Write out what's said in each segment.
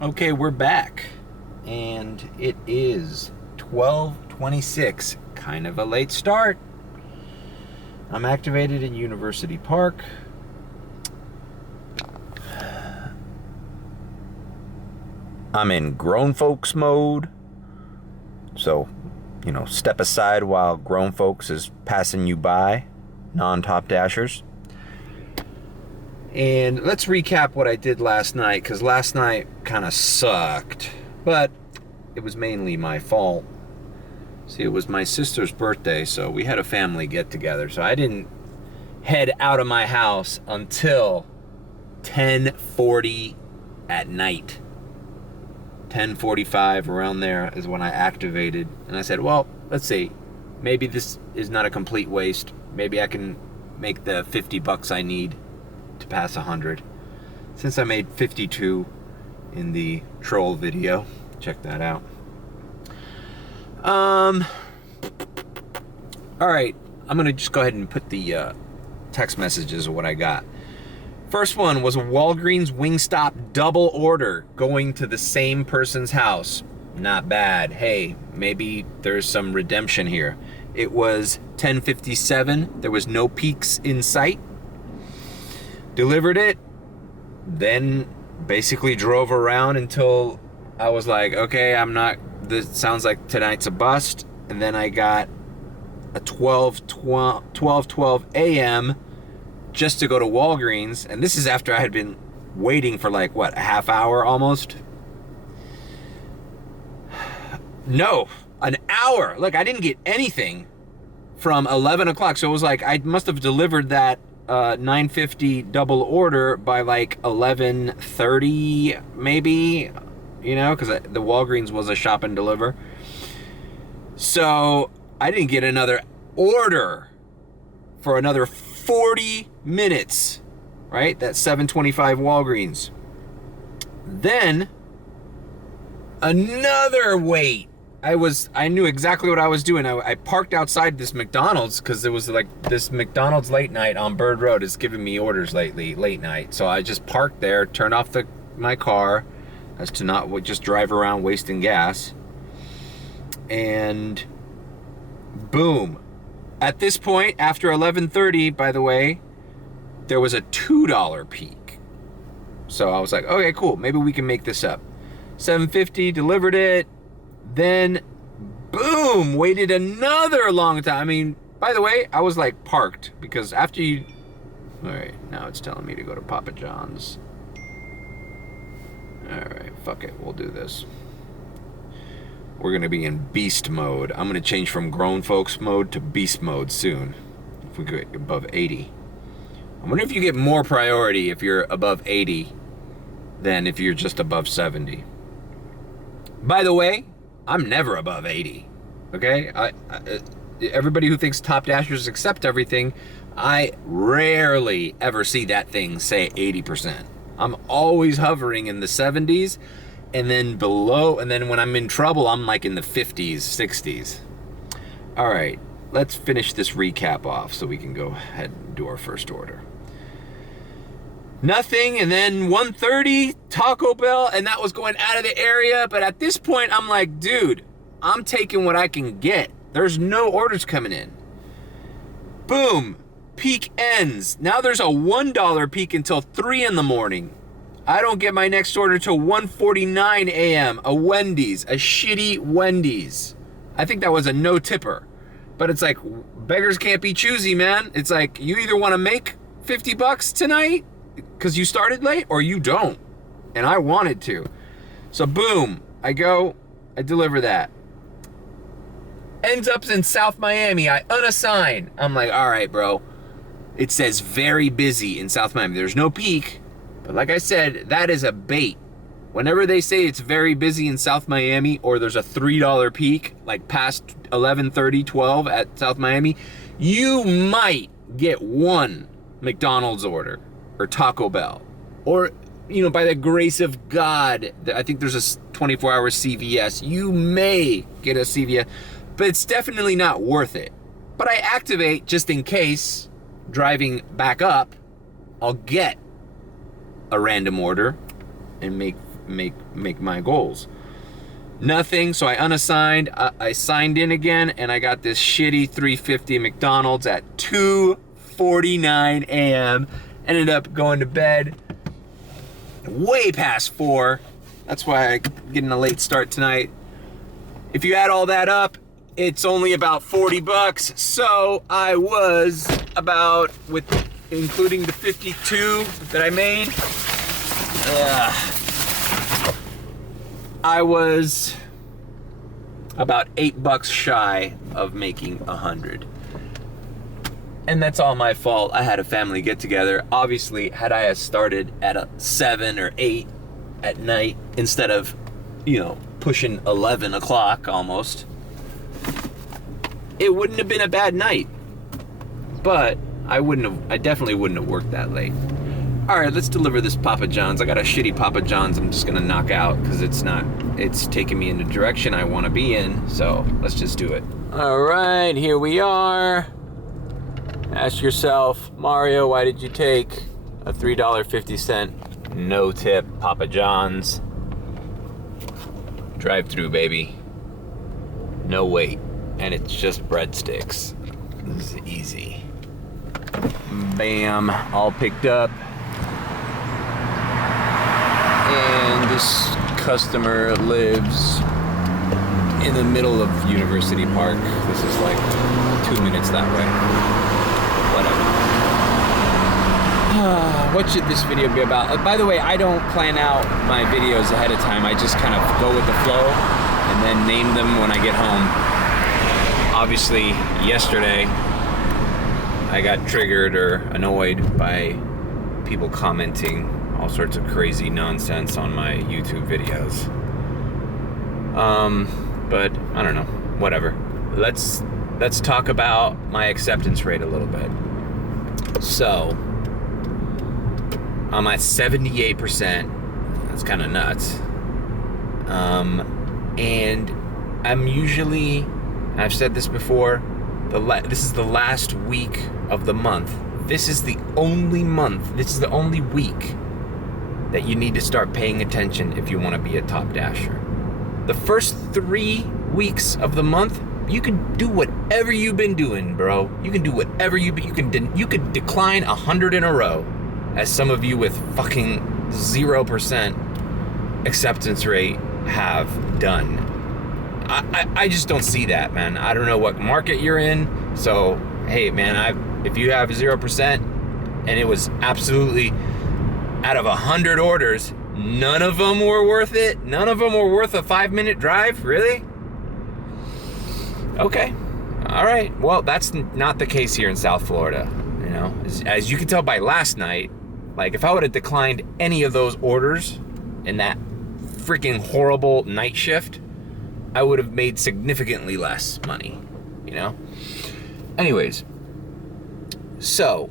Okay, we're back, and it is 12:26. Kind of a late start. I'm activated in University Park. I'm in grown folks mode, so, step aside while grown folks is passing you by, non-top dashers. And let's recap what I did last night, because last night kind of sucked, but it was mainly my fault. See, it was my sister's birthday, so we had a family get-together, so I didn't head out of my house until 10:40 at night. 10:45, around there, is when I activated, and I said, well, let's see, maybe this is not a complete waste. Maybe I can make the $50 I need to pass 100. Since I made 52 in the troll video, check that out. All right, I'm gonna just go ahead and put the text messages of what I got. First one was a Walgreens Wingstop double order going to the same person's house. Not bad. Hey, maybe there's some redemption here. It was 10:57. There was no peaks in sight. Delivered it, then basically drove around until I was like, okay, this sounds like tonight's a bust. And then I got a 12 a.m. just to go to Walgreens. And this is after I had been waiting for a half hour almost? No, an hour. Look, I didn't get anything from 11 o'clock. So it was like I must have delivered that 9:50 double order by 11:30 maybe, because the Walgreens was a shop and deliver. So I didn't get another order for another 40 minutes, right? That's 7:25 Walgreens. Then another wait. I knew exactly what I was doing. I parked outside this McDonald's because there was this McDonald's late night on Bird Road is giving me orders lately, late night. So I just parked there, turned off my car as to not just drive around wasting gas. And boom. At this point, after 11:30, by the way, there was a $2 peak. So I was like, okay, cool. Maybe we can make this up. 7:50, delivered it. Then, boom, waited another long time. I mean, by the way, I was parked because after you... All right, now it's telling me to go to Papa John's. All right, fuck it, we'll do this. We're gonna be in beast mode. I'm gonna change from grown folks mode to beast mode soon. If we get above 80. I wonder if you get more priority if you're above 80 than if you're just above 70. By the way, I'm never above 80, okay? Everybody who thinks top dashers accept everything, I rarely ever see that thing say 80%. I'm always hovering in the 70s, and then below, and then when I'm in trouble, I'm in the 50s, 60s. All right, let's finish this recap off so we can go ahead and do our first order. Nothing, and then 1:30, Taco Bell, and that was going out of the area. But at this point, I'm like, dude, I'm taking what I can get. There's no orders coming in. Boom, peak ends. Now there's a $1 peak until 3 in the morning. I don't get my next order till 1:49 a.m. A Wendy's, a shitty Wendy's. I think that was a no tipper. But it's like, beggars can't be choosy, man. It's like, you either want to make $50 tonight because you started late, or you don't. And I wanted to. So boom, I deliver that. Ends up in South Miami. I unassign. I'm like, all right, bro. It says very busy in South Miami. There's no peak. But like I said, that is a bait. Whenever they say it's very busy in South Miami, or there's a $3 peak, past 11:30, 12 at South Miami, you might get one McDonald's order. Or Taco Bell, or, by the grace of God, I think there's a 24-hour CVS. You may get a CVS, but it's definitely not worth it. But I activate just in case, driving back up, I'll get a random order and make make my goals. Nothing, so I unassigned. I signed in again, and I got this shitty $3.50 McDonald's at 2:49 a.m. Ended up going to bed way past 4. That's why I'm getting a late start tonight. If you add all that up, it's only about $40. So I was about, with including the 52 that I made, I was about $8 shy of making 100. And that's all my fault. I had a family get together. Obviously, had I started at 7 or 8 at night instead of, pushing 11 o'clock almost, it wouldn't have been a bad night. But I definitely wouldn't have worked that late. All right, let's deliver this Papa John's. I got a shitty Papa John's I'm just gonna knock out because it's taking me in the direction I wanna be in. So let's just do it. All right, here we are. Ask yourself, Mario, why did you take a $3.50 no tip Papa John's? Drive through, baby. No wait, and it's just breadsticks. This is easy. Bam, all picked up. And this customer lives in the middle of University Park. This is like 2 minutes that way. Whatever. What should this video be about? By the way, I don't plan out my videos ahead of time. I just kind of go with the flow and then name them when I get home. Obviously, yesterday, I got triggered or annoyed by people commenting all sorts of crazy nonsense on my YouTube videos. But I don't know, whatever. Let's talk about my acceptance rate a little bit. So, I'm at 78%. That's kind of nuts. And I'm usually, I've said this before, this is the last week of the month. This is the only week that you need to start paying attention if you want to be a top dasher. The first 3 weeks of the month, you can do whatever you've been doing, bro. You can do whatever you could decline 100 in a row, as some of you with fucking 0% acceptance rate have done. I just don't see that, man. I don't know what market you're in. So, hey, man, if you have 0% and it was absolutely out of 100 orders, none of them were worth it. None of them were worth a 5-minute drive. Really? Okay. All right. Well, that's not the case here in South Florida. As you can tell by last night, like if I would have declined any of those orders in that freaking horrible night shift, I would have made significantly less money, Anyways, so,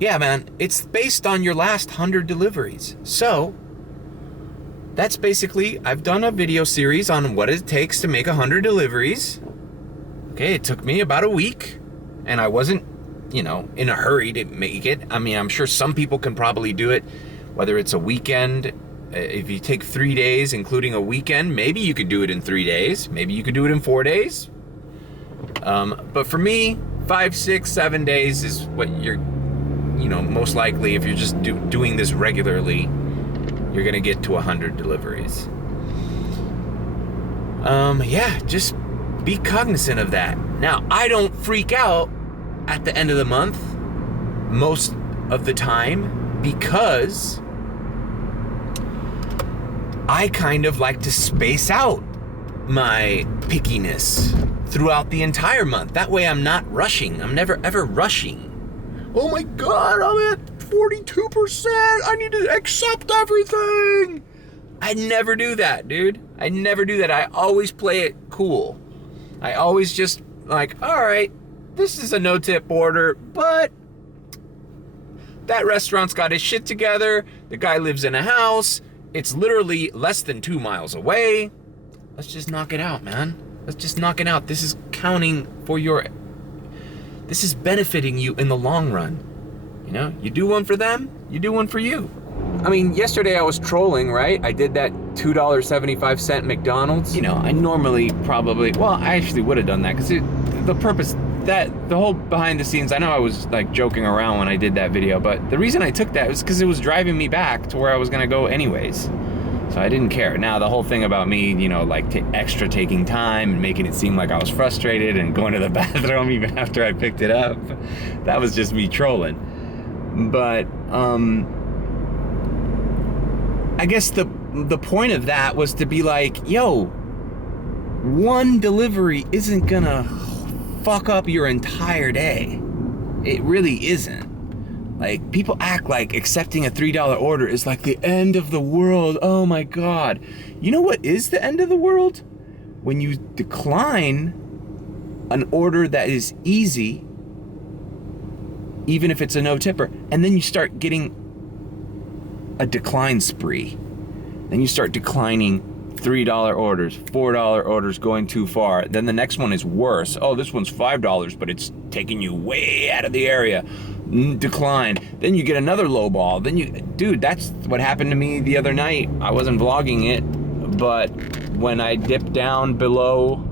yeah, man, it's based on your last 100 deliveries. So, that's basically, I've done a video series on what it takes to make 100 deliveries. Okay, it took me about a week, and I wasn't, in a hurry to make it. I mean, I'm sure some people can probably do it, whether it's a weekend. If you take 3 days, including a weekend, maybe you could do it in 3 days. Maybe you could do it in 4 days. But for me, 5, 6, 7 days is what you're, most likely, if you're just doing this regularly, you're gonna get to 100 deliveries. Yeah, just be cognizant of that. Now, I don't freak out at the end of the month most of the time because I kind of like to space out my pickiness throughout the entire month. That way I'm not rushing. I'm never ever rushing. Oh my God, I'm at 42%. I need to accept everything. I never do that, dude. I never do that. I always play it cool. I always just like, all right, this is a no-tip order, but that restaurant's got his shit together. The guy lives in a house. It's literally less than 2 miles away. Let's just knock it out, man. Let's just knock it out. This is counting for this is benefiting you in the long run. You do one for them, you do one for you. I mean, yesterday I was trolling, right? I did that $2.75 McDonald's. You know, I normally probably, well, I actually would have done that because the purpose, the whole behind the scenes, I know I was like joking around when I did that video, but the reason I took that was because it was driving me back to where I was gonna go anyways. So I didn't care. Now the whole thing about me, you know, like extra taking time and making it seem like I was frustrated and going to the bathroom even after I picked it up, that was just me trolling. But I guess the point of that was to be like, yo, one delivery isn't gonna fuck up your entire day. It really isn't. Like, people act like accepting a $3 order is like the end of the world. Oh my God. You know what is the end of the world? When you decline an order that is easy, even if it's a no tipper, and then you start getting a decline spree. Then you start declining $3 orders, $4 orders going too far. Then the next one is worse. Oh, this one's $5, but it's taking you way out of the area. Decline. Then you get another low ball. Then dude, that's what happened to me the other night. I wasn't vlogging it, but when I dipped down below,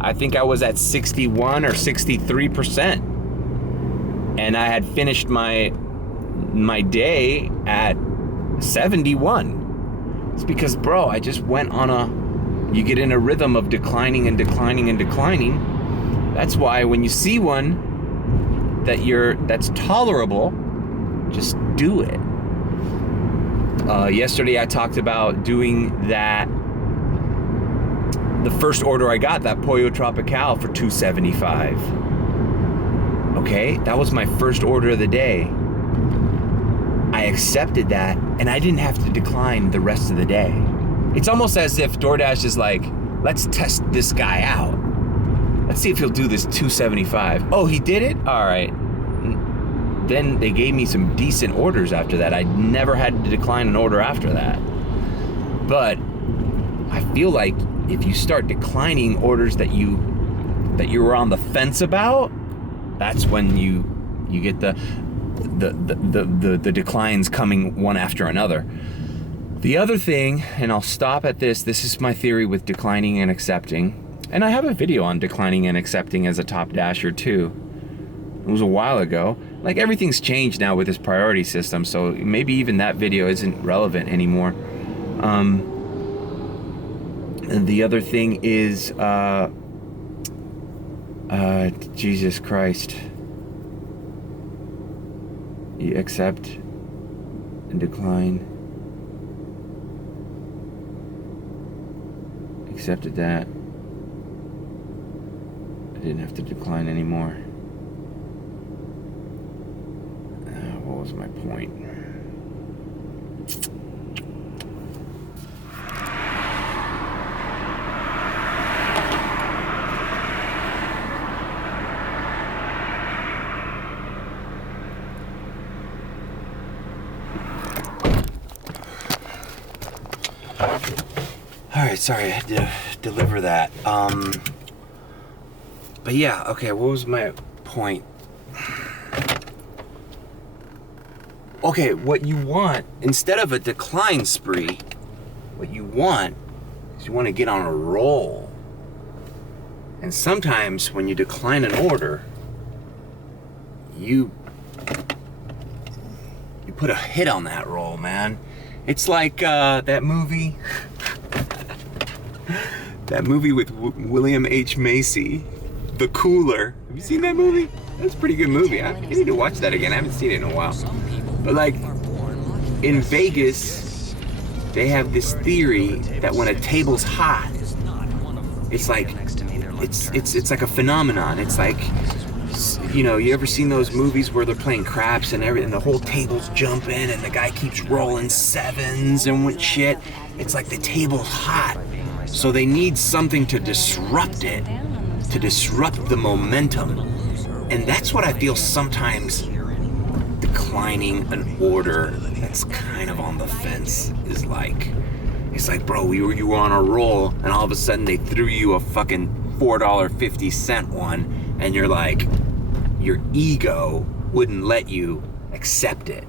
I think I was at 61 or 63%. And I had finished my day at 71. It's because, bro, I just went on you get in a rhythm of declining and declining and declining. That's why when you see one that's tolerable, just do it. Yesterday I talked about doing that. The first order I got, that Pollo Tropical for $2.75. Okay, that was my first order of the day. I accepted that, and I didn't have to decline the rest of the day. It's almost as if DoorDash is like, let's test this guy out. Let's see if he'll do this $2.75. Oh, he did it? All right. Then they gave me some decent orders after that. I never had to decline an order after that. But I feel like if you start declining orders that you were on the fence about, that's when you get the declines coming one after another. The other thing, and I'll stop at this is my theory with declining and accepting. And I have a video on declining and accepting as a top dasher too. It was a while ago. Like, everything's changed now with this priority system, so maybe even that video isn't relevant anymore. And the other thing is, Jesus Christ. You accept and decline. Accepted that. I didn't have to decline anymore. What was my point? All right, sorry, I had to deliver that. But yeah, okay, what was my point? Okay, what you want, instead of a decline spree, what you want is you want to get on a roll. And sometimes when you decline an order, you put a hit on that roll, man. It's like that movie, that movie with William H. Macy, The Cooler. Have you seen that movie? That's a pretty good movie. I need to watch that again. I haven't seen it in a while. But like, in Vegas, they have this theory that when a table's hot, it's like, it's like a phenomenon. It's like, you know, you ever seen those movies where they're playing craps and everything, the whole table's jumping and the guy keeps rolling sevens and what shit? It's like the table's hot. So they need something to disrupt it, to disrupt the momentum. And that's what I feel sometimes declining an order that's kind of on the fence is like. It's like, bro, you were on a roll and all of a sudden they threw you a fucking $4.50 one and you're like, your ego wouldn't let you accept it.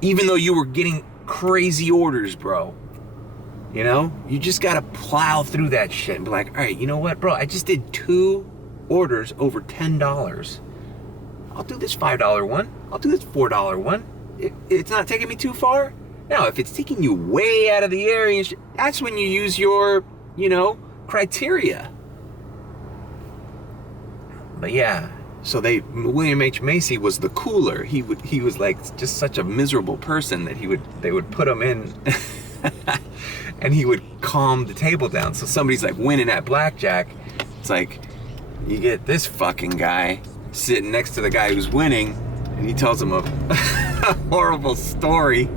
even though you were getting crazy orders, bro. You know, you just gotta plow through that shit and be like, all right, you know what, bro? I just did 2 orders over $10. I'll do this $5 one. I'll do this $4 one. It's not taking me too far. Now, if it's taking you way out of the area, that's when you use your, you know, criteria. But yeah, so William H. Macy was the cooler. He was like just such a miserable person that they would put him in and he would calm the table down. So somebody's like winning at blackjack. It's like, you get this fucking guy sitting next to the guy who's winning, and he tells him a horrible story.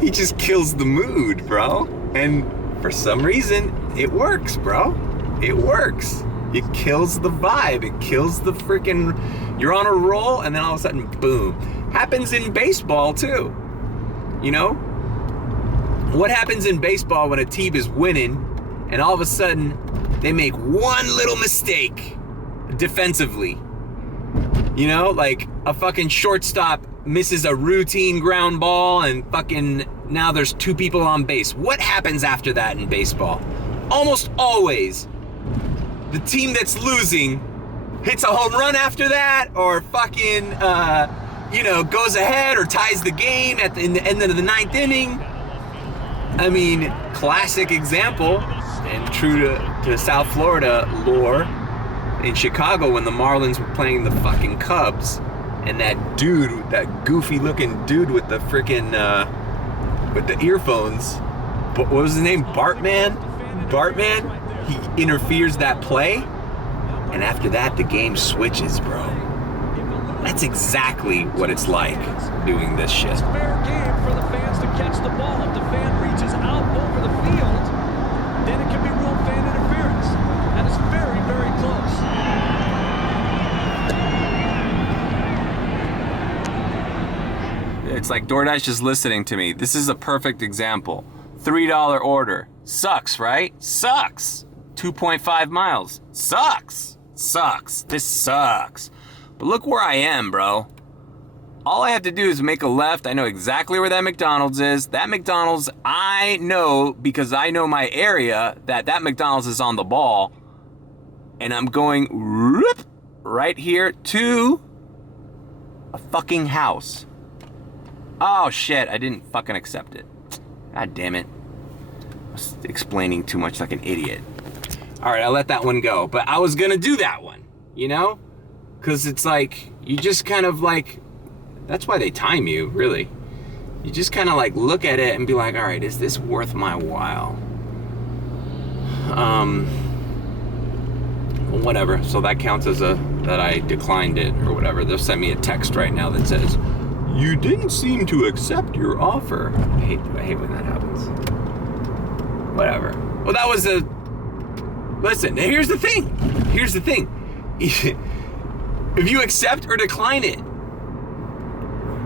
He just kills the mood, bro. And for some reason, it works, bro. It works. It kills the vibe. It kills the freaking, you're on a roll, and then all of a sudden, boom. Happens in baseball, too. You know? What happens in baseball when a team is winning, and all of a sudden, they make one little mistake defensively? You know, like a fucking shortstop misses a routine ground ball and fucking now there's 2 people on base. What happens after that in baseball? Almost always, the team that's losing hits a home run after that, or fucking, you know, goes ahead or ties the game in the end of the 9th inning. I mean, classic example, and true to South Florida lore, in Chicago when the Marlins were playing the fucking Cubs, and that dude, that goofy looking dude with the freaking, with the earphones, what was his name? Bartman, he interferes that play, and after that the game switches, bro. That's exactly what it's like doing this shit. It's fair game for the fans to catch the ball. If the fan reaches out over the field, then it can be ruled fan interference. That is very, very close. It's like DoorDash is listening to me. This is a perfect example. $3 order. Sucks, right? Sucks. 2.5 miles. Sucks. This sucks. But look where I am, bro. All I have to do is make a left. I know exactly where that McDonald's is. That McDonald's, I know, because I know my area, that McDonald's is on the ball. And I'm going right here to a fucking house. Oh shit, I didn't fucking accept it. God damn it. I was explaining too much like an idiot. All right, I let that one go. But I was gonna do that one, you know? Because it's like, you just kind of like, that's why they time you, really. You just kind of like look at it and be like, all right, is this worth my while? Whatever. So that counts as that I declined it or whatever. They'll send me a text right now that says, you didn't seem to accept your offer. I hate when that happens. Whatever. Well, that was listen, here's the thing. If you accept or decline it,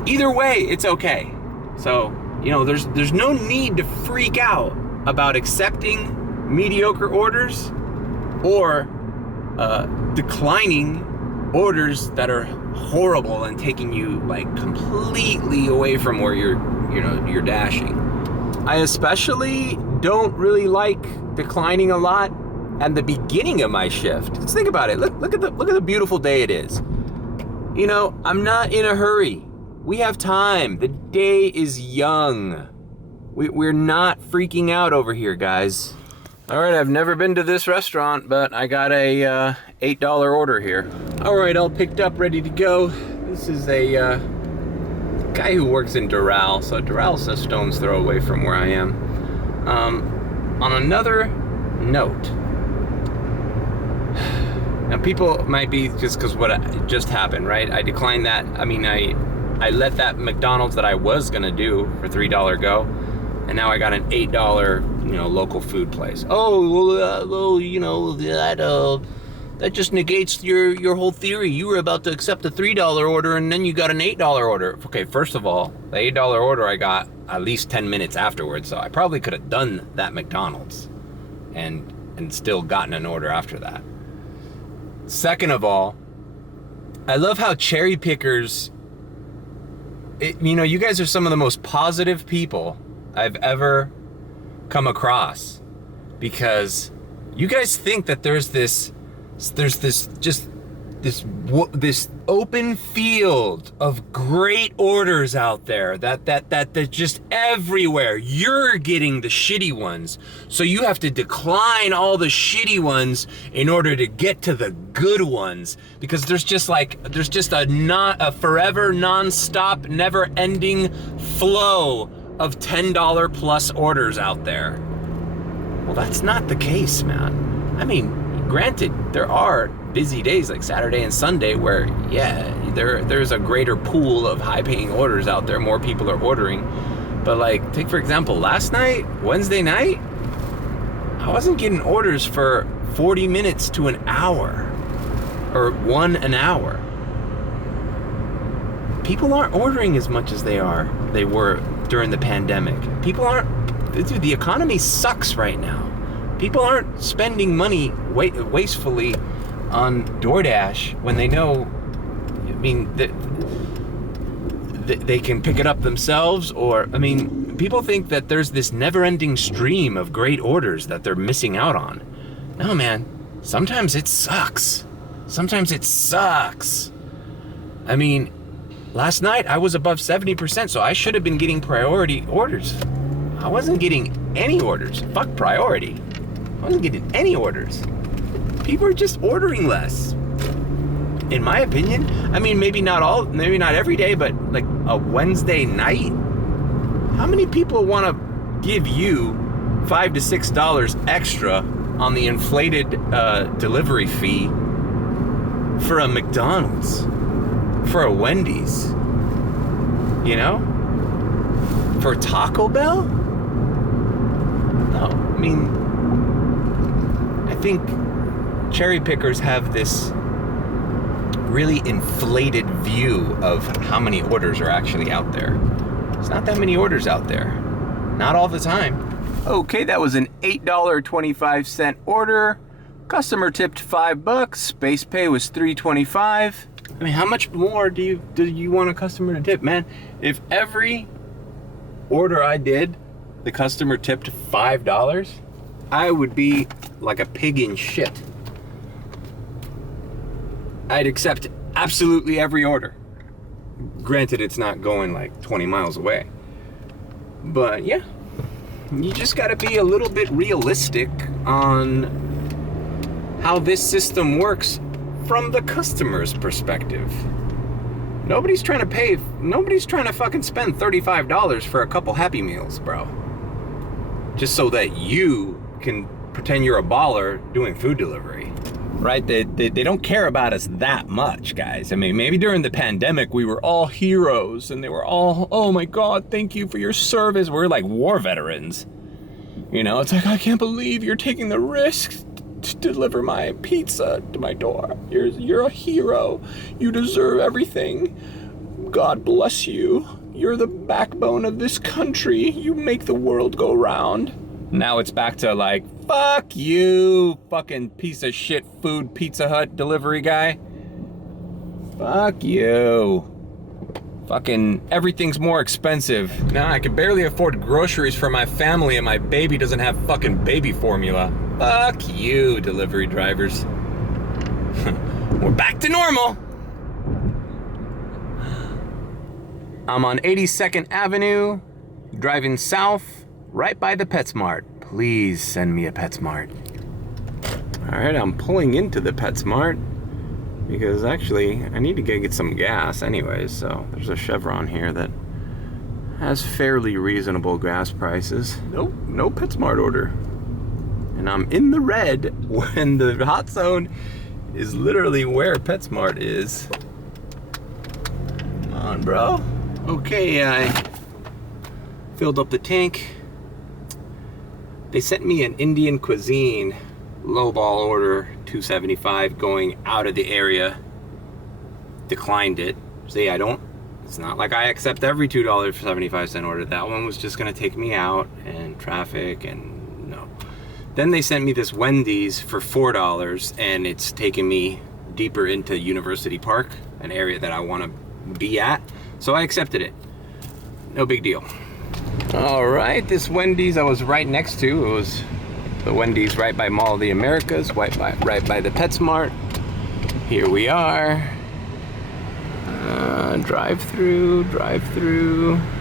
either way, it's okay. So, you know, there's no need to freak out about accepting mediocre orders or declining orders that are horrible and taking you like completely away from where you're dashing. I especially don't really like declining a lot at the beginning of my shift. Just think about it. Look at the beautiful day it is. You know, I'm not in a hurry. We have time. The day is young. We're not freaking out over here, guys. All right, I've never been to this restaurant, but I got a $8 order here. All right, all picked up, ready to go. This is a guy who works in Doral, so Doral's a stone's throw away from where I am. On another note, now people might be just because what just happened, right? I declined that. I mean, I let that McDonald's that I was gonna do for $3 go, and now I got an $8, local food place. Oh, well, that just negates your whole theory. You were about to accept a $3 order, and then you got an $8 order. Okay, first of all, the $8 order I got at least 10 minutes afterwards, so I probably could have done that McDonald's and still gotten an order after that. Second of all, I love how cherry pickers you know, you guys are some of the most positive people I've ever come across, because you guys think that there's this open field of great orders out there that just everywhere. You're getting the shitty ones, so you have to decline all the shitty ones in order to get to the good ones, because there's just a forever non-stop never-ending flow of $10 plus orders out there. Well, that's not the case, man. I mean, granted, there are busy days like Saturday and Sunday where, yeah, there's a greater pool of high-paying orders out there. More people are ordering. But like, take for example, last night, Wednesday night, I wasn't getting orders for 40 minutes to an hour, or an hour. People aren't ordering as much as they were during the pandemic. People aren't, dude, the economy sucks right now. People aren't spending money wastefully on DoorDash when they know, I mean, they can pick it up themselves, or, I mean, people think that there's this never-ending stream of great orders that they're missing out on. No, man, sometimes it sucks. Sometimes it sucks. I mean, last night I was above 70%, so I should have been getting priority orders. I wasn't getting any orders. Fuck priority. I wasn't getting any orders. People are just ordering less, in my opinion. I mean, maybe not every day, but like a Wednesday night. How many people want to give you $5 to $6 extra on the inflated delivery fee for a McDonald's, for a Wendy's, you know, for Taco Bell? No, I mean, I think cherry pickers have this really inflated view of how many orders are actually out there. There's not that many orders out there. Not all the time. Okay, that was an $8.25 order. Customer tipped $5. Base pay was $3.25. I mean, how much more do you want a customer to tip, man? If every order I did, the customer tipped $5, I would be like a pig in shit. I'd accept absolutely every order. Granted, it's not going like 20 miles away. But yeah, you just gotta be a little bit realistic on how this system works from the customer's perspective. Nobody's trying to fucking spend $35 for a couple Happy Meals, bro. Just so that you can pretend you're a baller doing food delivery. Right? They don't care about us that much, guys. I mean, maybe during the pandemic, we were all heroes and they were all, oh my God, thank you for your service. We're like war veterans. You know, it's like, I can't believe you're taking the risk to deliver my pizza to my door. You're a hero. You deserve everything. God bless you. You're the backbone of this country. You make the world go round. Now it's back to like, fuck you, fucking piece of shit food Pizza Hut delivery guy. Fuck you. Fucking everything's more expensive. Now I can barely afford groceries for my family and my baby doesn't have fucking baby formula. Fuck you, delivery drivers. We're back to normal. I'm on 82nd Avenue, driving south, right by the PetSmart. Please send me a PetSmart. All right, I'm pulling into the PetSmart because actually I need to get some gas anyways. So there's a Chevron here that has fairly reasonable gas prices. Nope, no PetSmart order. And I'm in the red when the hot zone is literally where PetSmart is. Come on, bro. Okay, I filled up the tank. They sent me an Indian cuisine lowball order, $2.75, going out of the area. Declined it. See, it's not like I accept every $2.75 order. That one was just gonna take me out and traffic and no. Then they sent me this Wendy's for $4 and it's taking me deeper into University Park, an area that I wanna be at. So I accepted it. no big deal. All right, this Wendy's I was right next to, it was the Wendy's right by Mall of the Americas, right by the PetSmart. Here we are. Drive-through.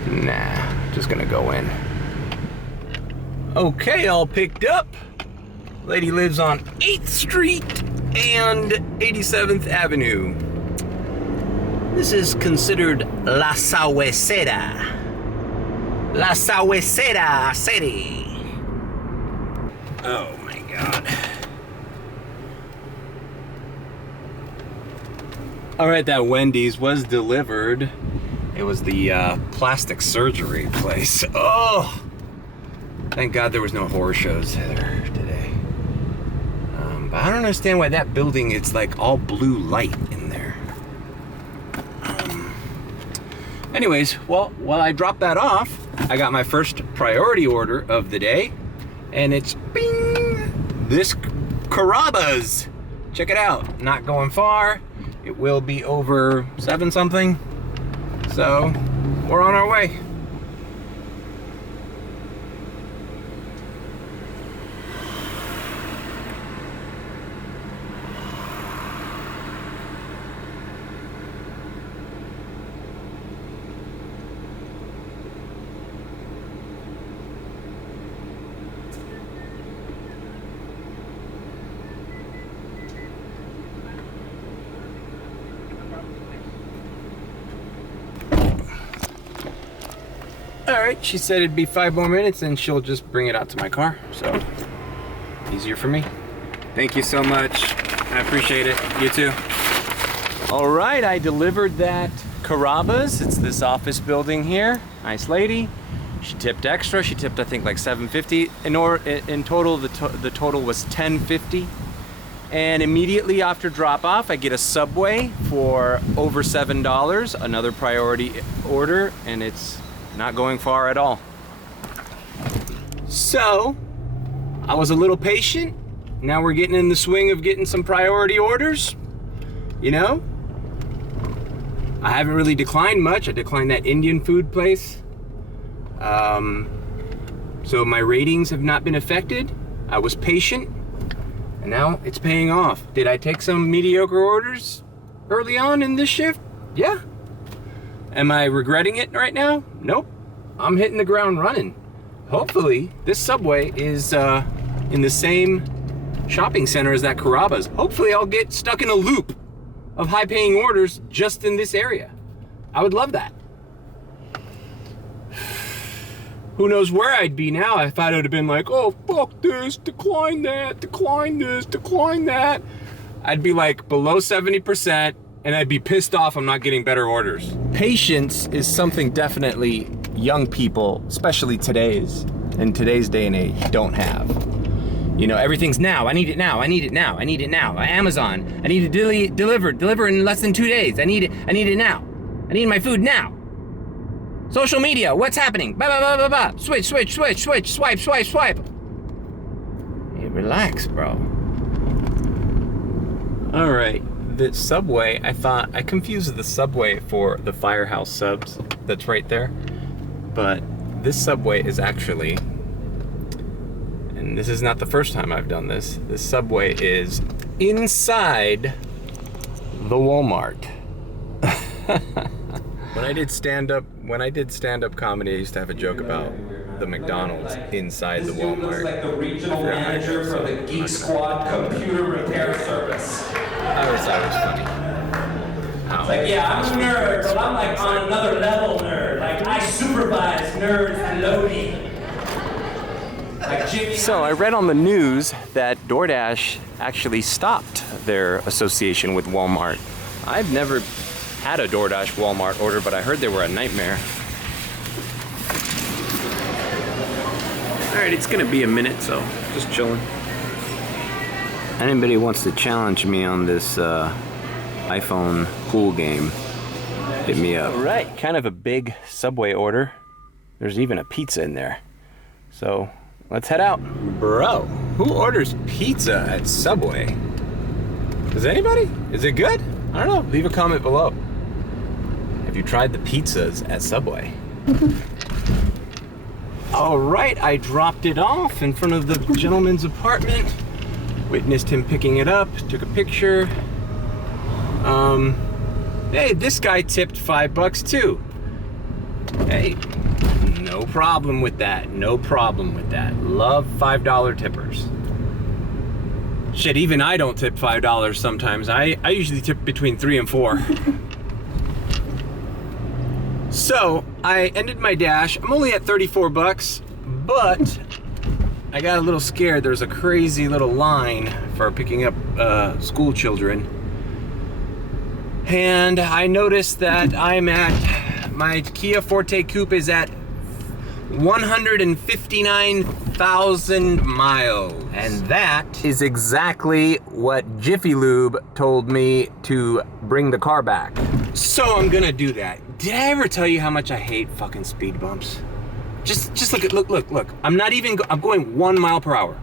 Nah, just gonna go in. Okay, all picked up. Lady lives on 8th Street and 87th Avenue. This is considered La Sahuesera. La Sahuesera City. Oh my God. All right, that Wendy's was delivered. It was the plastic surgery place. Oh, thank God there was no horror shows there today. But I don't understand why that building, it's like all blue light in there. Anyways, well, while I dropped that off, I got my first priority order of the day, and it's bing, this Carrabb's. Check it out, not going far. It will be over 7 something. So we're on our way. All right, she said it'd be 5 more minutes and she'll just bring it out to my car. So, easier for me. Thank you so much. I appreciate it. You too. All right, I delivered that Carrabb's. It's this office building here. Nice lady. She tipped extra. She tipped, I think, like $7.50. In total, the total was $10.50. And immediately after drop off, I get a Subway for over $7. Another priority order, and it's not going far at all. So, I was a little patient. Now we're getting in the swing of getting some priority orders. You know? I haven't really declined much. I declined that Indian food place. So my ratings have not been affected. I was patient, and now it's paying off. Did I take some mediocre orders early on in this shift? Yeah. Am I regretting it right now? Nope. I'm hitting the ground running. Hopefully, this Subway is in the same shopping center as that Carrabb's. Hopefully, I'll get stuck in a loop of high-paying orders just in this area. I would love that. Who knows where I'd be now if I would have been like, oh, fuck this, decline that, decline this, decline that. I'd be like below 70%, and I'd be pissed off I'm not getting better orders. Patience is something definitely young people, especially in today's day and age, don't have. You know, everything's now. I need it now. I need it now. I need it now. Amazon. I need it deliver in less than 2 days. I need it now. I need my food now. Social media, what's happening? Blah, blah, blah, blah, blah. Switch, swipe. Hey, relax, bro. All right. The Subway, I confused the Subway for the Firehouse Subs that's right there. But this Subway is actually, and this is not the first time I've done this, this Subway is inside the Walmart. When I did stand-up comedy, I used to have a joke about the McDonald's inside the Walmart. This like the regional manager for the Geek Squad computer repair service. I always thought it was funny. It's like, yeah, I'm a nerd, but I'm like on another level nerd. Like, I supervise nerds loading. Like Jiffy. So I read on the news that DoorDash actually stopped their association with Walmart. I've never had a DoorDash Walmart order, but I heard they were a nightmare. All right, it's gonna be a minute, so just chilling. Anybody wants to challenge me on this iPhone pool game, hit me up. All right, kind of a big Subway order. There's even a pizza in there. So let's head out. Bro, who orders pizza at Subway? Does anybody? Is it good? I don't know, leave a comment below. Have you tried the pizzas at Subway? All right, I dropped it off in front of the gentleman's apartment. Witnessed him picking it up, took a picture. Hey, this guy tipped $5 too. Hey, no problem with that. No problem with that. Love $5 tippers. Shit, even I don't tip $5 sometimes. I usually tip between 3 and 4. So, I ended my dash. I'm only at $34, but I got a little scared. There's a crazy little line for picking up school children. And I noticed that I'm at, my Kia Forte Coupe is at 159,000 miles. And that is exactly what Jiffy Lube told me to bring the car back. So I'm gonna do that. Did I ever tell you how much I hate fucking speed bumps? Just look at, look. I'm not even, I'm going 1 mile per hour.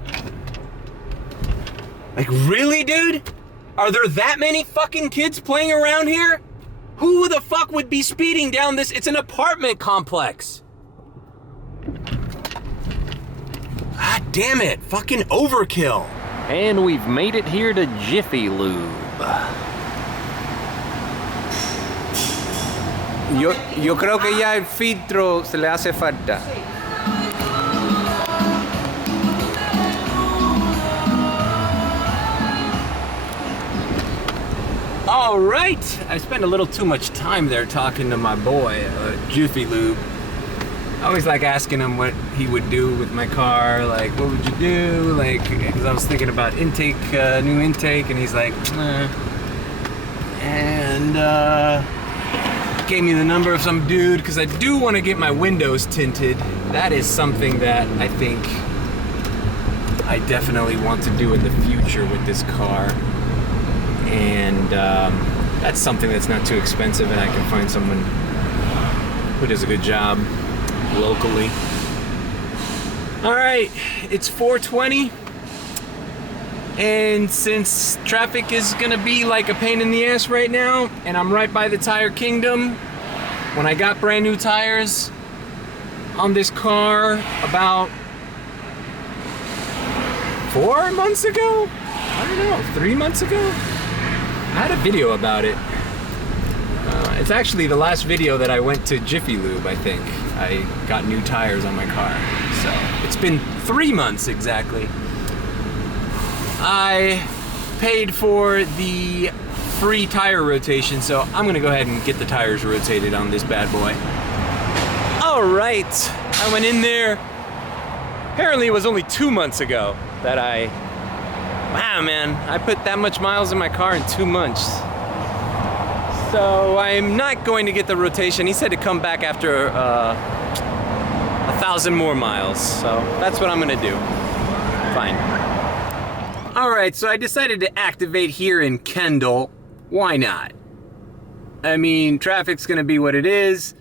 Like, really, dude? Are there that many fucking kids playing around here? Who the fuck would be speeding down this? It's an apartment complex. God damn it, fucking overkill. And we've made it here to Jiffy Lube. Yo creo que ya el filtro se le hace falta. All right, I spent a little too much time there talking to my boy, Jiffy Lube. I always like asking him what he would do with my car, like, what would you do? Like, because I was thinking about intake, new intake, and he's like, and gave me the number of some dude, because I do want to get my windows tinted. That is something that I think I definitely want to do in the future with this car. And that's something that's not too expensive, and I can find someone who does a good job locally. All right, it's 4:20, and since traffic is gonna be like a pain in the ass right now, and I'm right by the Tire Kingdom, when I got brand new tires on this car about 4 months ago? I don't know, 3 months ago? I had a video about it. It's actually the last video that I went to Jiffy Lube, I think. I got new tires on my car. So it's been 3 months exactly. I paid for the free tire rotation, so I'm gonna go ahead and get the tires rotated on this bad boy. All right, I went in there. Apparently it was only 2 months ago that wow, man, I put that much miles in my car in 2 months. So I'm not going to get the rotation. He said to come back after 1,000 more miles. So that's what I'm gonna do. Fine. All right, so I decided to activate here in Kendall. Why not? I mean, traffic's gonna be what it is.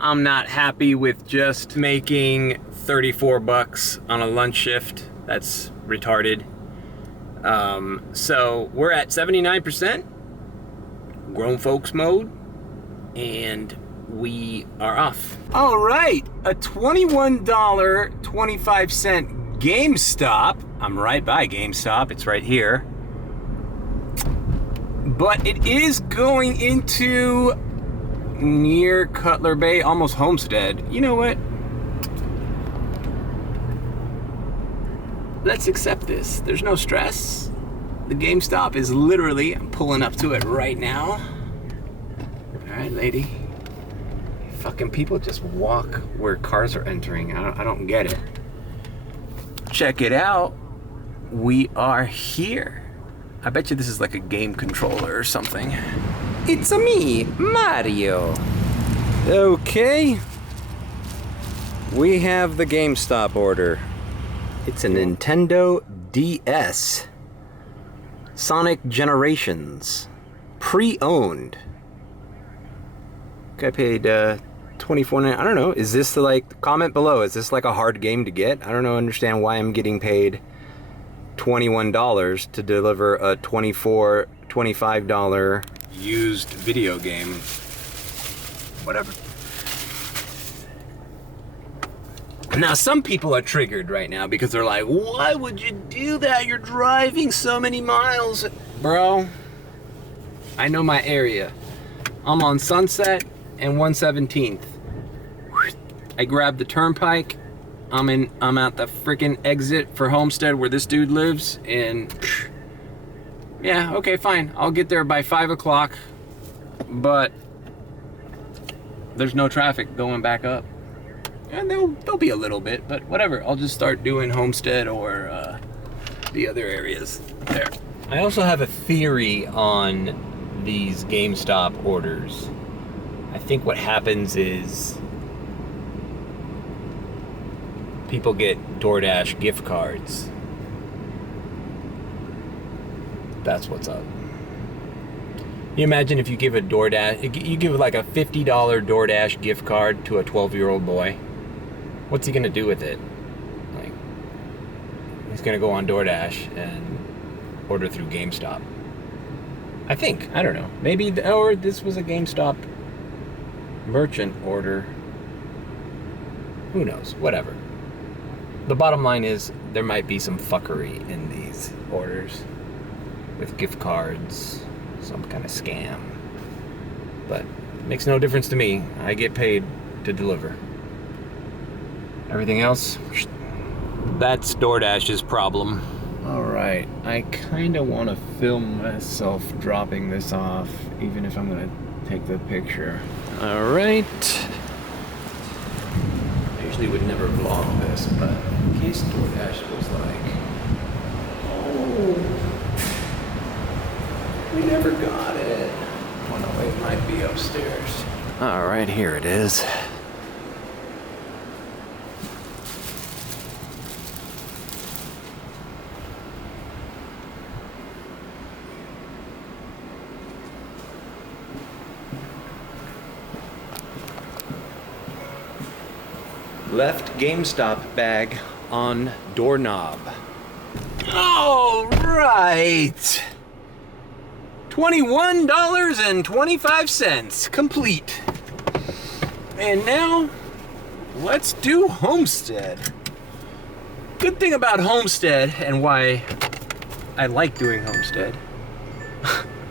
I'm not happy with just making $34 on a lunch shift. That's retarded. So we're at 79%, grown folks mode, and we are off. All right, a $21.25 Gamestop. I'm right by Gamestop, it's right here. But it is going into near Cutler Bay, almost Homestead. You know what? Let's accept this. There's no stress. The GameStop is literally, I'm pulling up to it right now. All right, lady. Fucking people just walk where cars are entering. I don't get it. Check it out. We are here. I bet you this is like a game controller or something. It's a me, Mario. Okay. We have the GameStop order. It's a Nintendo DS. Sonic Generations. Pre-owned. I paid $24.99. I don't know. Is this like, comment below, is this like a hard game to get? I don't understand why I'm getting paid $21 to deliver a $25 used video game. Whatever. Now, some people are triggered right now because they're like, why would you do that? You're driving so many miles. Bro, I know my area. I'm on Sunset and 117th. I grabbed the turnpike. I'm at the freaking exit for Homestead where this dude lives, and yeah, okay, fine. I'll get there by 5 o'clock, but there's no traffic going back up. And there'll be a little bit, but whatever. I'll just start doing Homestead or the other areas there. I also have a theory on these GameStop orders. I think what happens is people get DoorDash gift cards. That's what's up. You imagine if you give a DoorDash, you give like a $50 DoorDash gift card to a 12-year-old boy. What's he gonna do with it? Like, he's gonna go on DoorDash and order through GameStop. I think. I don't know. Maybe, or this was a GameStop merchant order. Who knows? Whatever. The bottom line is there might be some fuckery in these orders with gift cards, some kind of scam. But it makes no difference to me. I get paid to deliver. Everything else, that's DoorDash's problem. All right, I kind of want to film myself dropping this off, even if I'm going to take the picture. All right. I usually would never vlog this, but in case DoorDash was like, oh, we never got it. Oh no, it might be upstairs. All right, here it is. Left GameStop bag on doorknob. All right. $21.25 complete. And now let's do Homestead. Good thing about Homestead and why I like doing Homestead.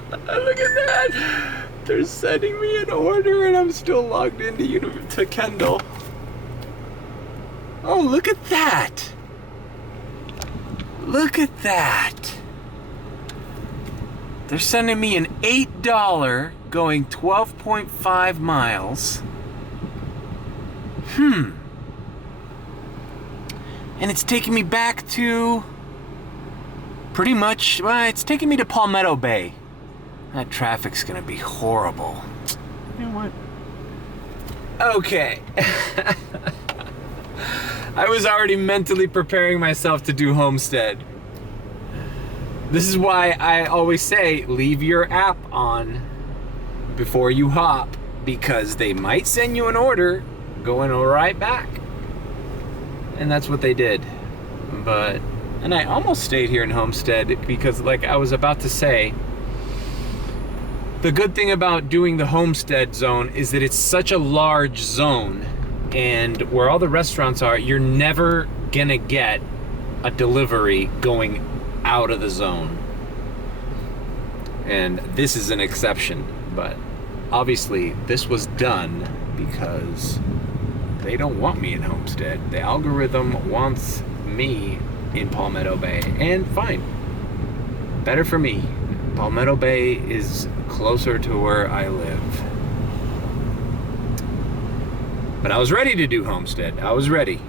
Look at that. They're sending me an order and I'm still logged into Kendall. Oh, look at that. Look at that. They're sending me an $8 going 12.5 miles. And it's taking me back to pretty much, well, it's taking me to Palmetto Bay. That traffic's gonna be horrible. You know what? Okay. I was already mentally preparing myself to do Homestead. This is why I always say, leave your app on before you hop, because they might send you an order going right back. And that's what they did. And I almost stayed here in Homestead because, like I was about to say, the good thing about doing the Homestead zone is that it's such a large zone, and where all the restaurants are, you're never gonna get a delivery going out of the zone. And this is an exception, but obviously this was done because they don't want me in Homestead. The algorithm wants me in Palmetto Bay, and fine. Better for me. Palmetto Bay is closer to where I live. But I was ready to do Homestead. I was ready.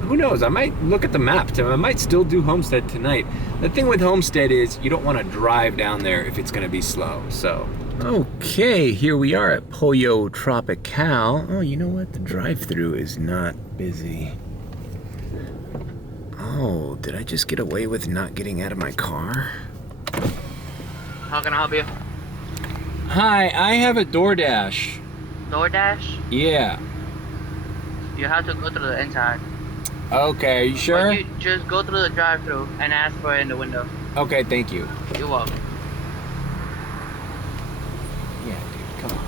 Who knows? I might look at the map. I might still do Homestead tonight. The thing with Homestead is you don't want to drive down there if it's going to be slow. So, okay, here we are at Pollo Tropical. Oh, you know what? The drive-thru is not busy. Oh, did I just get away with not getting out of my car? How can I help you? Hi, I have a DoorDash. DoorDash? Yeah. You have to go through the inside. Okay, are you sure? Or you just go through the drive-thru and ask for it in the window. Okay, thank you. You're welcome. Yeah, dude, come on.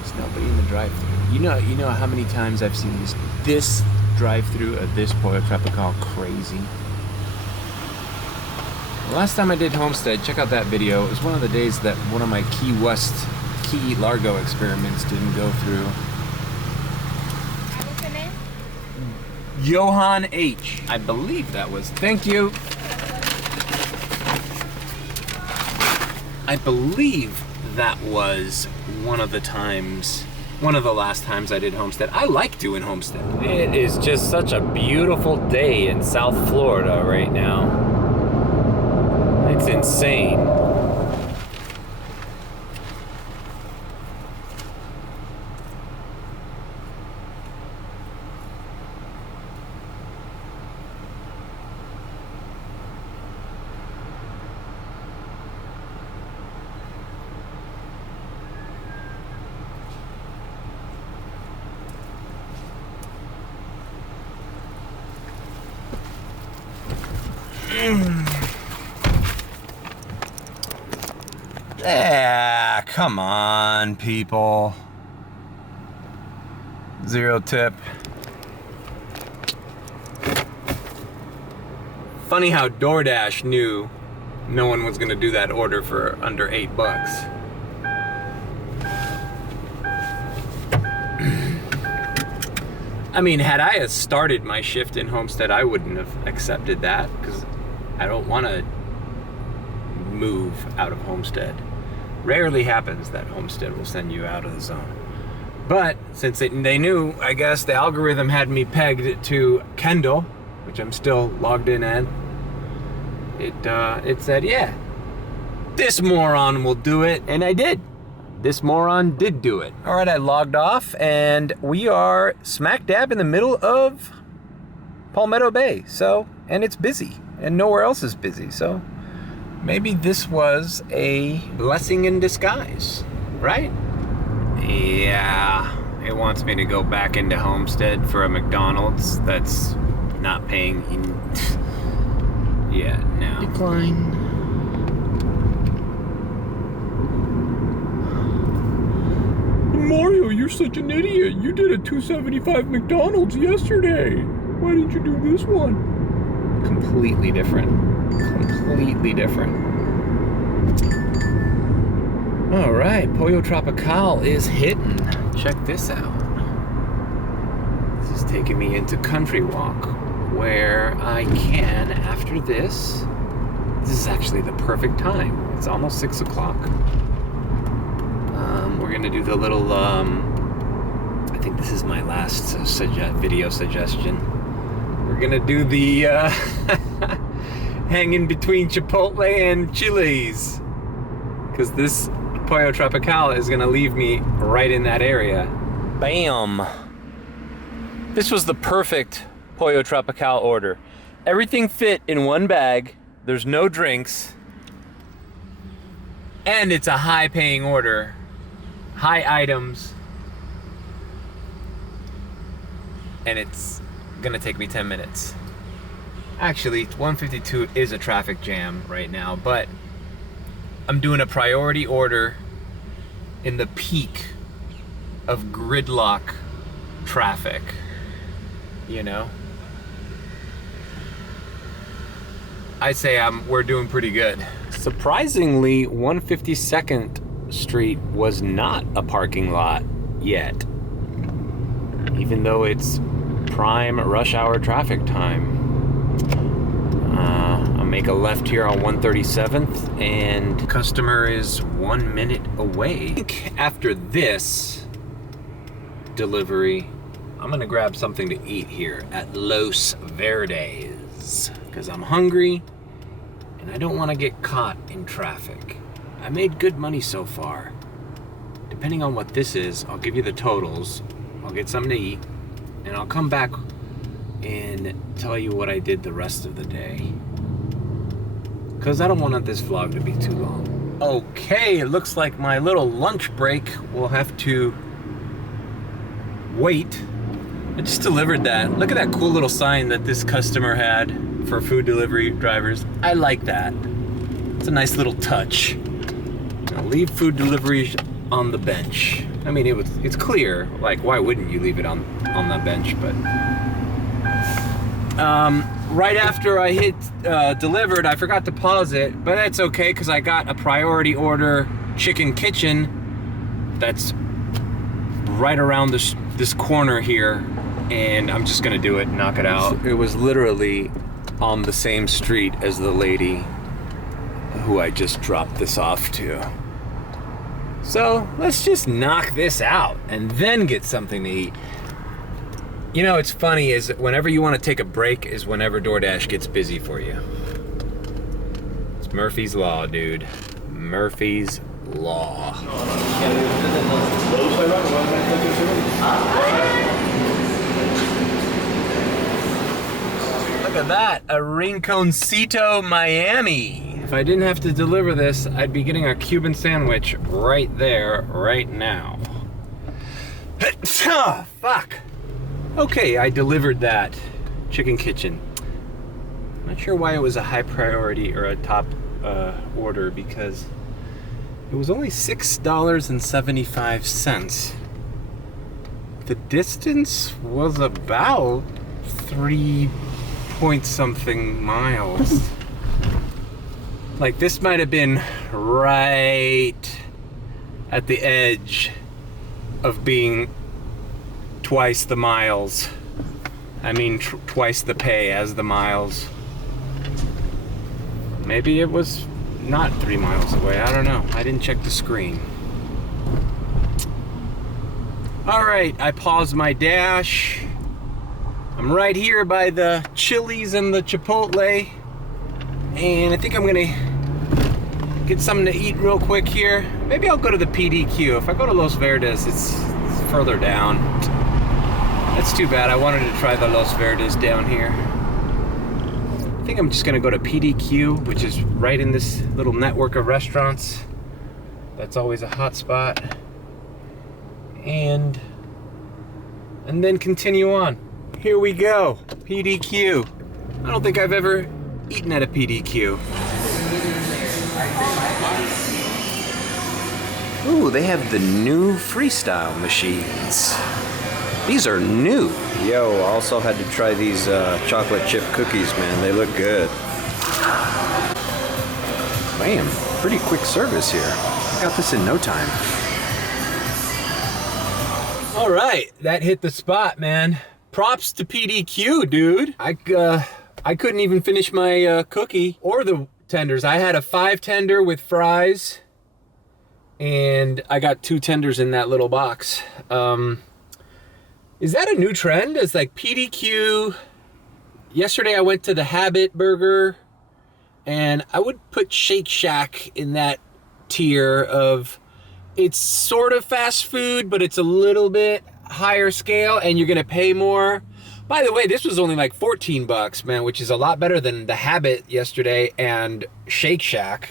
There's nobody in the drive-thru. You know how many times I've seen this drive-through of this Pollo Tropical crazy. The last time I did Homestead, check out that video. It was one of the days that one of my Key Largo experiments didn't go through. What's your name? Johan H. I believe that was. Thank you. I believe that was one of the last times I did Homestead. I like doing Homestead. It is just such a beautiful day in South Florida right now. It's insane. Yeah, come on, people. 0 tip. Funny how DoorDash knew no one was gonna do that order for under $8. I mean, had I started my shift in Homestead, I wouldn't have accepted that because I don't want to move out of Homestead. Rarely happens that Homestead will send you out of the zone. But since they knew, I guess the algorithm had me pegged to Kendall, which I'm still logged in at. It said, yeah, this moron will do it, and I did. This moron did do it. All right, I logged off, and we are smack dab in the middle of Palmetto Bay. And it's busy, and nowhere else is busy. So maybe this was a blessing in disguise, right? Yeah, it wants me to go back into Homestead for a McDonald's that's not paying yet now. Decline. Mario, you're such an idiot. You did a $2.75 McDonald's yesterday. Why didn't you do this one? Completely different. Completely different. All right, Pollo Tropical is hitting. Check this out. This is taking me into Country Walk, where I can, after this is actually the perfect time. It's almost 6 o'clock. We're gonna do the little, I think this is my last video suggestion. We're gonna do the hanging between Chipotle and Chili's. Because this Pollo Tropical is gonna leave me right in that area. Bam! This was the perfect Pollo Tropical order. Everything fit in one bag, there's no drinks, and it's a high paying order. High items, and it's gonna take me 10 minutes. Actually, 152 is a traffic jam right now, but I'm doing a priority order in the peak of gridlock traffic, you know? I'd say we're doing pretty good. Surprisingly, 152nd Street was not a parking lot yet, even though it's prime rush hour traffic time. I'll make a left here on 137th, and customer is 1 minute away. After this delivery, I'm gonna grab something to eat here at Los Verdes because I'm hungry and I don't want to get caught in traffic. I made good money so far. Depending on what this is, I'll give you the totals. I'll get something to eat, and I'll come back and tell you what I did the rest of the day. Because I don't want this vlog to be too long. Okay, it looks like my little lunch break will have to wait. I just delivered that. Look at that cool little sign that this customer had for food delivery drivers. I like that. It's a nice little touch. I'll leave food delivery on the bench. I mean, it's clear. Like, why wouldn't you leave it on the bench? But right after I hit delivered, I forgot to pause it, but that's okay because I got a priority order chicken kitchen that's right around this corner here, and I'm just gonna do it and knock it out. It was literally on the same street as the lady who I just dropped this off to. So let's just knock this out and then get something to eat. You know, it's funny is whenever you want to take a break is whenever DoorDash gets busy for you. It's Murphy's Law, dude. Murphy's Law. Look at that, a Rinconcito Miami. If I didn't have to deliver this, I'd be getting a Cuban sandwich right there, right now. Oh, fuck. Okay, I delivered that chicken kitchen. Not sure why it was a high priority or a top order because it was only $6.75. The distance was about 3 point something miles. Like, this might have been right at the edge of being twice the miles. I mean, twice the pay as the miles. Maybe it was not 3 miles away. I don't know. I didn't check the screen. All right, I paused my dash. I'm right here by the Chili's and the Chipotle. And I think I'm gonna get something to eat real quick here. Maybe I'll go to the PDQ. If I go to Los Verdes, it's further down. That's too bad. I wanted to try the Los Verdes down here. I think I'm just gonna go to PDQ, which is right in this little network of restaurants. That's always a hot spot. And then continue on. Here we go, PDQ. I don't think I've ever eaten at a PDQ. Ooh, they have the new freestyle machines. These are new. Yo, also had to try these chocolate chip cookies, man. They look good. Man, pretty quick service here. I got this in no time. All right, that hit the spot, man. Props to PDQ, dude. I couldn't even finish my cookie or the tenders. I had a 5 tender with fries, and I got 2 tenders in that little box. Is that a new trend? It's like PDQ. Yesterday I went to the Habit Burger, and I would put Shake Shack in that tier of, it's sort of fast food, but it's a little bit higher scale and you're gonna pay more. By the way, this was only like 14 bucks, man, which is a lot better than the Habit yesterday and Shake Shack.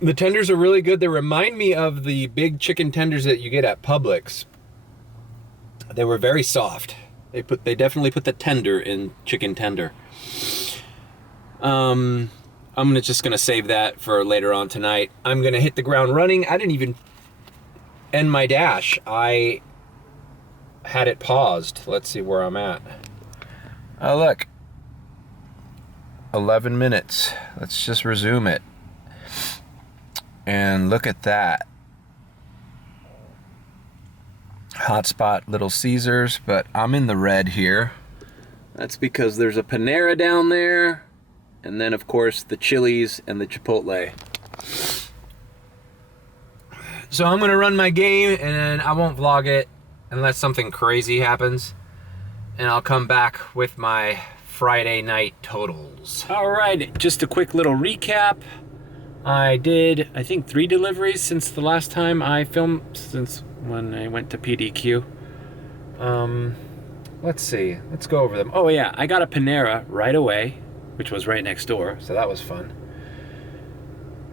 The tenders are really good. They remind me of the big chicken tenders that you get at Publix. They were very soft. They definitely put the tender in chicken tender. I'm just gonna save that for later on tonight. I'm gonna hit the ground running. I didn't even end my dash. I had it paused. Let's see where I'm at. Oh, look. 11 minutes. Let's just resume it. And look at that. Hotspot Little Caesars, but I'm in the red here. That's because there's a Panera down there. And then, of course, the Chili's and the Chipotle. So I'm gonna run my game, and I won't vlog it unless something crazy happens. And I'll come back with my Friday night totals. All right, just a quick little recap. I did, I think, 3 deliveries since the last time I filmed, since when I went to PDQ. Let's see, let's go over them. Oh yeah, I got a Panera right away, which was right next door, so that was fun.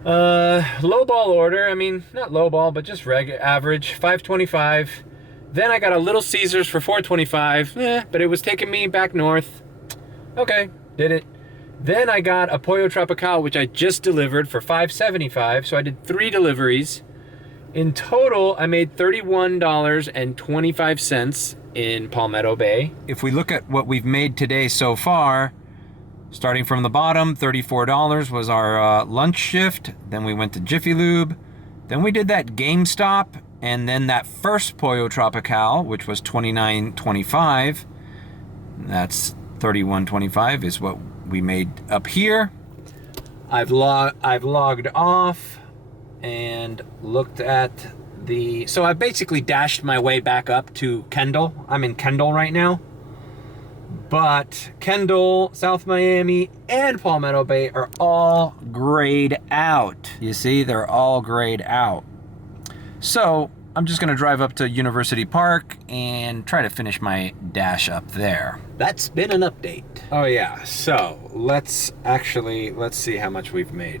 Lowball order, I mean, not lowball, but just average, $5.25. Then I got a Little Caesars for $4.25, but it was taking me back north. Okay, did it. Then I got a Pollo Tropical, which I just delivered for $5.75, so I did 3 deliveries. In total, I made $31.25 in Palmetto Bay. If we look at what we've made today so far, starting from the bottom, $34 was our lunch shift. Then we went to Jiffy Lube. Then we did that Gamestop, and then that first Pollo Tropical, which was $29.25. That's $31.25 is what we made up here. I've logged off and looked at the... So I basically dashed my way back up to Kendall. I'm in Kendall right now. But Kendall, South Miami, and Palmetto Bay are all grayed out. You see, they're all grayed out. So I'm just gonna drive up to University Park and try to finish my dash up there. That's been an update. Oh yeah, so let's see how much we've made.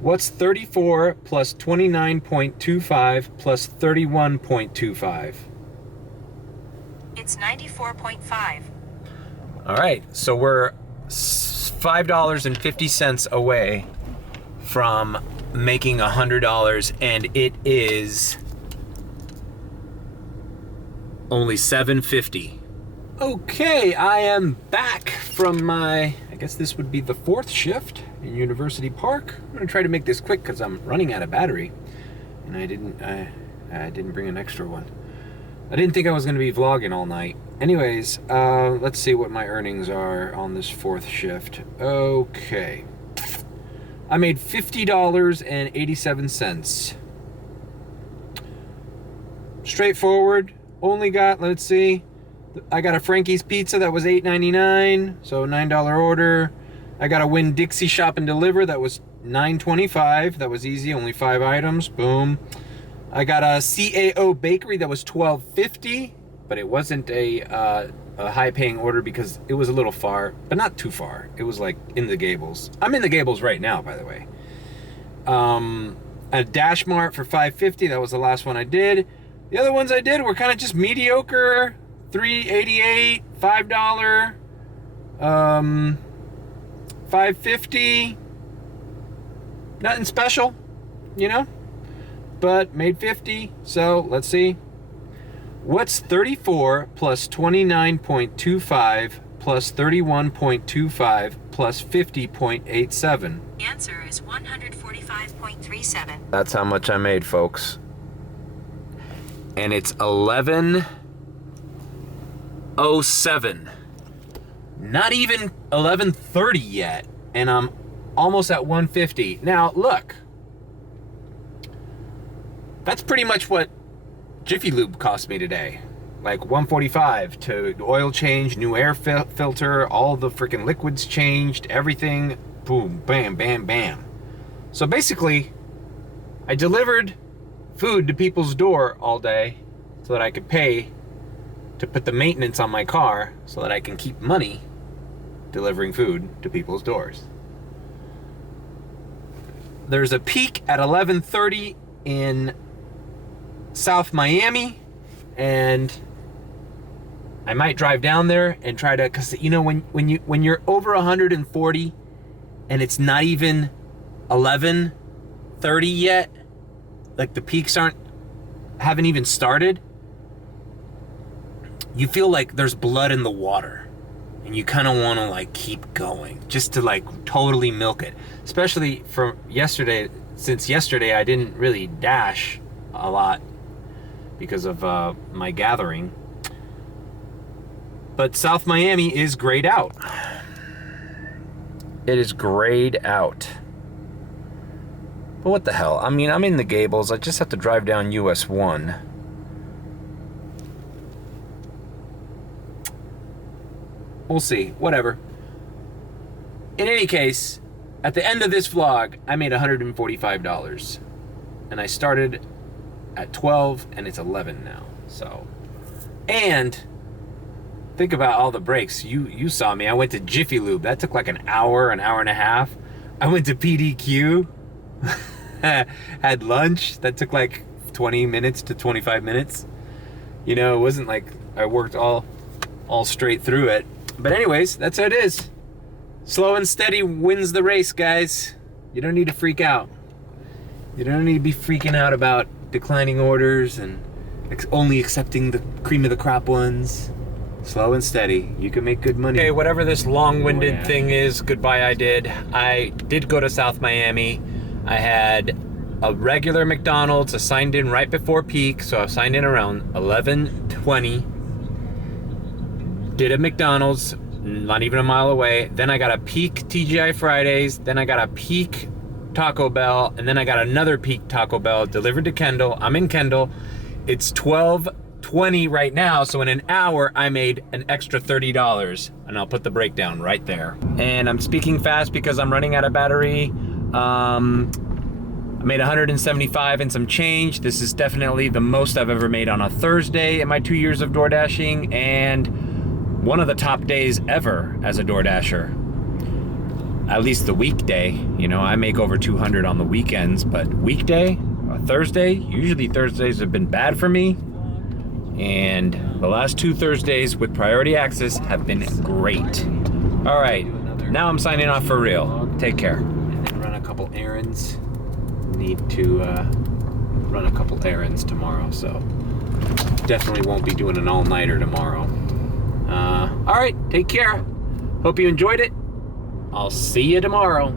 What's 34 plus 29.25 plus 31.25? It's 94.5. All right, so we're $5.50 away from making $100, and it is only $7.50. Okay, I am back from my, I guess this would be the 4th shift in University Park. I'm gonna try to make this quick because I'm running out of battery, and I didn't bring an extra one. I didn't think I was gonna be vlogging all night. Anyways, let's see what my earnings are on this 4th shift. Okay. I made $50.87. Straightforward. Only got, let's see, I got a Frankie's Pizza that was $8.99, so $9 order. I got a Winn-Dixie Shop and Deliver that was $9.25. That was easy, only 5 items. Boom. I got a CAO Bakery that was $12.50, but it wasn't a high-paying order because it was a little far, but not too far. It was like in the Gables. I'm in the Gables right now, by the way. A Dash Mart for $5.50. That was the last one I did. The other ones I did were kind of just mediocre. $3.88, $5, $5.50. Nothing special, you know, but made 50. So let's see. What's 34 plus 29.25 plus 31.25 plus 50.87? The answer is 145.37. That's how much I made, folks. And it's 11:07. Not even 11:30 yet, and I'm almost at 150. Now, look. That's pretty much what Jiffy Lube cost me today. Like $145 to oil change, new air filter, all the freaking liquids changed, everything. Boom, bam, bam, bam. So basically, I delivered food to people's door all day so that I could pay to put the maintenance on my car so that I can keep money delivering food to people's doors. There's a peak at 11:30 in South Miami, and I might drive down there and try to, cause you know, when you're over 140 and it's not even 11:30 yet, like the peaks haven't even started, you feel like there's blood in the water and you kind of want to like keep going just to like totally milk it. Especially from yesterday, since yesterday I didn't really dash a lot because of my gathering. But South Miami is grayed out. It is grayed out. But what the hell? I mean, I'm in the Gables. I just have to drive down US 1. We'll see. Whatever. In any case, at the end of this vlog, I made $145. And I started at 12, and it's 11 now. So, and think about all the breaks. You saw me. I went to Jiffy Lube. That took like an hour and a half. I went to PDQ. Had lunch. That took like 20 minutes to 25 minutes. You know, it wasn't like I worked all straight through it. But anyways, that's how it is. Slow and steady wins the race, guys. You don't need to freak out. You don't need to be freaking out about declining orders and only accepting the cream of the crop ones. Slow and steady. You can make good money. Okay, whatever this long-winded thing is, goodbye I did go to South Miami. I had a regular McDonald's. I signed in right before peak, so I signed in around 11:20. Did a McDonald's, not even a mile away. Then I got a peak TGI Fridays. Then I got a peak Taco Bell, and then I got another peak Taco Bell delivered to Kendall. I'm in Kendall. It's 12:20 right now, so in an hour I made an extra $30, and I'll put the breakdown right there. And I'm speaking fast because I'm running out of battery. I made 175 and some change. This is definitely the most I've ever made on a Thursday in my 2 years of door dashing, and one of the top days ever as a door dasher. At least the weekday. You know, I make over 200 on the weekends, but weekday, a Thursday, usually Thursdays have been bad for me. And the last 2 Thursdays with priority access have been great. All right, now I'm signing off for real. Take care. And then run a couple errands. Need to run a couple errands tomorrow, so definitely won't be doing an all-nighter tomorrow. All right, take care. Hope you enjoyed it. I'll see you tomorrow.